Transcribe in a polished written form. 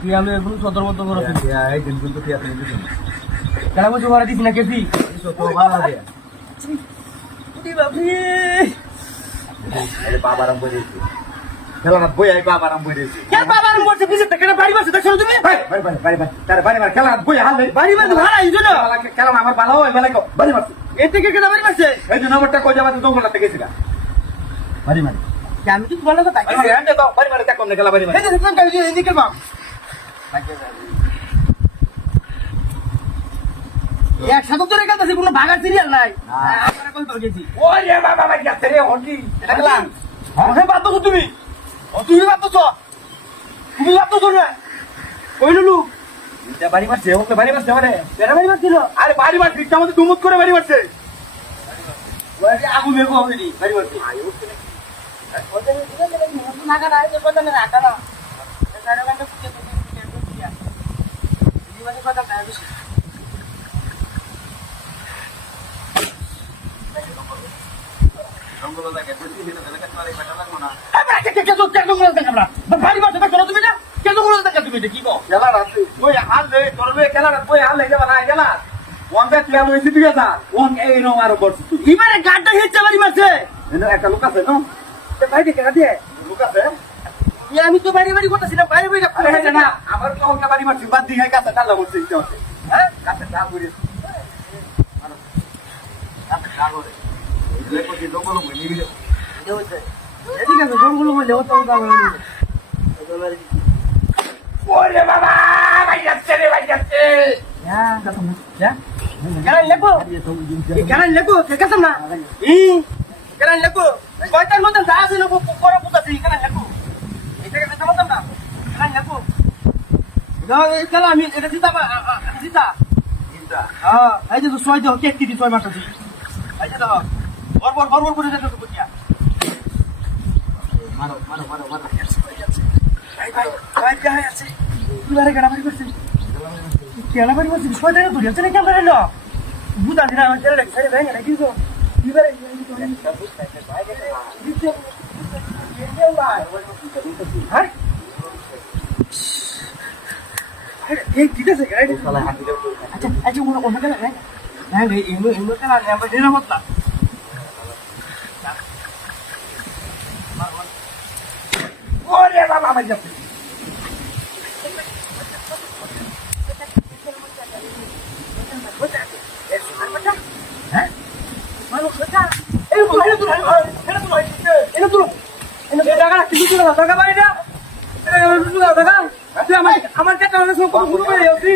তুই আমি এখন সদর মতো করে এই দিন কিন্তু তুই আপনি দিস কেন বলছো ঘরে দিস না কেসি তো ভালো লাগে বাবারাম বলেছি খেলা না বই আই বাবারাম বলেছি কে বাবার বলছে বিজে থেকে বাড়ি বসে দেখছো তুমি তার বাড়ি মার খেলা বই হাল বাড়ি বসে ভাড়া আইছো না খেলা আমার ভালো হয় বেলা বাড়ি মারছি এর থেকে কেন বাড়ি বসে এই যে নম্বরটা কই যাবে দঙ্গলা থেকে গেছিলা বাড়ি মারি আমি কি বললো তো তাই হ্যান্ডে দাও বাড়ি মারি দেখো না খেলা বাড়ি মারি এই যে দেখলাম কাজ এদিকে বাপ একসাথে তো রেখে আছে কোনো ভাগার সিরিয়াল নাই আমরা কই তোর গেছি ওরে বাবা ভাই যাচ্ছে রে হন্ডি দেখলা হ্যাঁ বাদ দাও তুমি তুমি বাদ দাও তুমি বাদ দাও না কই লুলু এটা বাড়ি মারছে ওকে বাড়ি মারছে মানে বেড়া বাড়ি মারছিল আরে বাড়ি মারছে ঠিক আমাদের দুমুত করে বাড়ি মারছে ওই আগু মেঘ হবে নি বাড়ি মারছে ওদের নাগা নাই যে কথা না আটা না গাড়ি গাড়ি পুজো তো দিয়া এই মানে কথা নাই বেশি দঙ্গলা লাগে বুঝি হিটা লাগে তোমার বেটা লাগবো না বাড়ি মারছে দেখো তুমি না কেন বলো দেখা তুমি কি কো খেলা রাতে ওই হাল রে তোর রে খেলা রাতে ওই হাল লে যাবা না খেলা ওয়ানটা তুই আমি এসে দিগা যা ওন এই নো মারো করছিস তুই এবারে গাড়টা হেচ্ছে বাড়ি মারছে এনে একটা লোক আছে নো তে ভাই দেখে না দিয়ে লোক আছে আমি তো বাড়ি বাড়ি করতেছিলাম বাইরে বাইরে আরে না আমার তো ওকে বাড়ি মারছি বাদ দিই কাছে ডালা বলছে ইচ্ছা হচ্ছে হ্যাঁ কাছে ডাল করে কাছে ডাল করে লেখো কি দঙ্গল মনি গিয়ে এদিকে আছে জঙ্গল বলে ও তো ওরে বাবা ভাই যাচ্ছে রে ভাই যাচ্ছে হ্যাঁ কথা মুখ যা কেন লেখো কেন লেখো কেকাম না কেন লেখো কয়টার মধ্যে যা আছে লোক করো পুতাছি কেন লেখো এটা কেন সমতাম না কেন লেখো দাও কেন আমি এটা দিতা দিতা চিন্তা হ্যাঁ এই যে তো ছয় দাও কেক দিদি 6 মাস আছে এই যে দাও বরবর করে যেতে তো বুঝিয়া মারো মারো মারো মারো ভাই ভাই ভাই যাই আছে তুই গাড়ি বাড়ি করছিস কেন বাড়ি করছিস ছয়টা তো রেছে না কেন রে না বুঝা দিনা আমার ছেলে ছেলে ভেঙে নাকি তো এবারে হ্যাঁ এই ঠিক আছে গাড়ি আচ্ছা আচ্ছা ওনা গেল হ্যাঁ হ্যাঁ এমন এমন কেন আমরা দিনা মত না ওরে বাবা ভাই যাচ্ছে হ্যাঁ মানুষ এটা এই বলে তো এটা তো এটা টাকা কিছু না টাকা বাড়ি না টাকা আমার টাকা সব শুরু করে যাচ্ছি